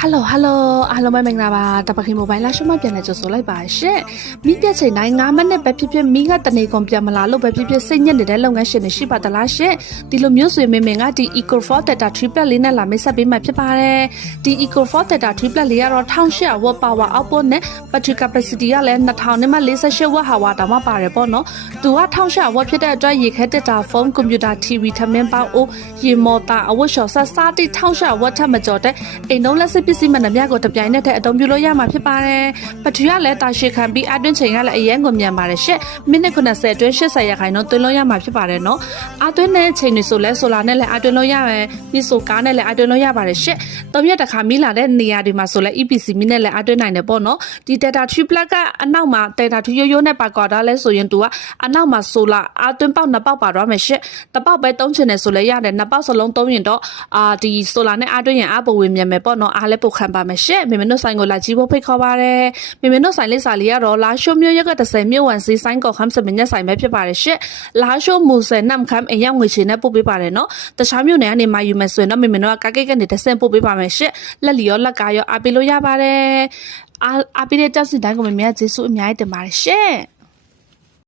Hello မင်္ဂလာပါတပခင်မိုဘိုင်းလာရှုမပြန်နေကြဆိုလိုက်ပါရှင့်မိပြချိန်တိုင်း9မိနစ်ပဲဖြစ်ဖြစ်မိကတနေကုန်ပြန်မလာလို့ပဲဖြစ်ဖြစ်စိတ်ညစ်နေတဲ့လုပ်ငန်းရှင်တွေရှိပါသလားရှင့်ဒီလိုမျိုးဆိုရင်မင်းကဒီ Eco4 Theta 3+ လေးနဲ့လာမိတ်ဆက်ပေးမှဖြစ်ပါတယ်ဒီ Eco4 Theta 3+ လေးကတော့1800 watt power output နဲ့ battery capacity ကလည်း2000နဲ့မှ48 watt hour တောင်မှပါတယ်ပေါ့နော်သူက1800 watt ဖြစ်တဲ့အတွက်ရေခဲတက်တာဖုန်းကွန်ပျူတာ TV ထမင်းပေါအိုးရေမော်တာအဝတ်လျှော်ဆက်စားတိ1800 watt ထက်မကျော်တဲ့အိမ်လုံးလက်စစ်ပစ္စည်းမှန်သမျှကိုတပြိုင်နက်တည်းအသုံးပြုလို့ရမှာဖြစ်ပါတယ်။ပထရီကလည်းတာရှည်ခံပြီးအတွင်းချိန်ကလည်းအရင်ကိုမြန်ပါတယ်ရှင့်။မိနစ်90အတွင်း80ရာခိုင်နှုန်းသွင်းလို့ရမှာဖြစ်ပါတယ်နော်။အတွင်းနဲ့ချိန်တွေဆိုလဲဆိုလာနဲ့လည်းအတွင်းလို့ရမယ်။မိဆိုကားနဲ့လည်းအတွင်းလို့ရပါတယ်ရှင့်။၃ရက်တစ်ခါမိလာတဲ့နေရာတွေမှာဆိုလဲ EPC မိနဲ့လည်းအတွင်းနိုင်တယ်ပေါ့နော်။ဒီ Theta 3+ ကအနောက်မှာ Theta 2ရိုးနဲ့ပါကွာတာလဲဆိုရင်သူကအနောက်မှာဆိုလာအတွင်းပေါက်နှစ်ပေါက်ပါတော့မယ်ရှင့်။တစ်ပေါက်ပဲသုံးချင်တယ်ဆိုလဲရတယ်နှစ်ပေါက်စလုံးသုံးရင်တော့ဒီဆိုလာနဲ့အတွင်းရင်အပေါ်ဝင်မြန်မယ်ပေါ့နော်။အားလည်းပုတ်ခံပါမယ်ရှင့်မေမတို့ဆိုင်ကိုလာကြည့်ဖို့ဖိတ်ခေါ်ပါရယ်မေမတို့ဆိုင်လေးစာလေးကတော့လာရှိုးမြို့ရက်က30မြို့ဝန်စီဆိုင်ကောခမ်းစမညက်ဆိုင်ပဲဖြစ်ပါတယ်ရှင့်လာရှိုးမူဆယ်နမ်ခမ်းအရောက်ငွေချေနဲ့ပို့ပေးပါတယ်နော်တခြားမြို့နယ်ကနေမှယူမယ်ဆိုရင်တော့မေမတို့ကကားကိတ်ကနေ30ပို့ပေးပါမယ်ရှင့်လက်လီရောလက်ကားရောအားပေးလို့ရပါတယ်အားပေးတဲ့ကြောက်စီတိုင်းကိုမေမေကကျေးဇူးအများကြီးတင်ပါတယ်ရှင့်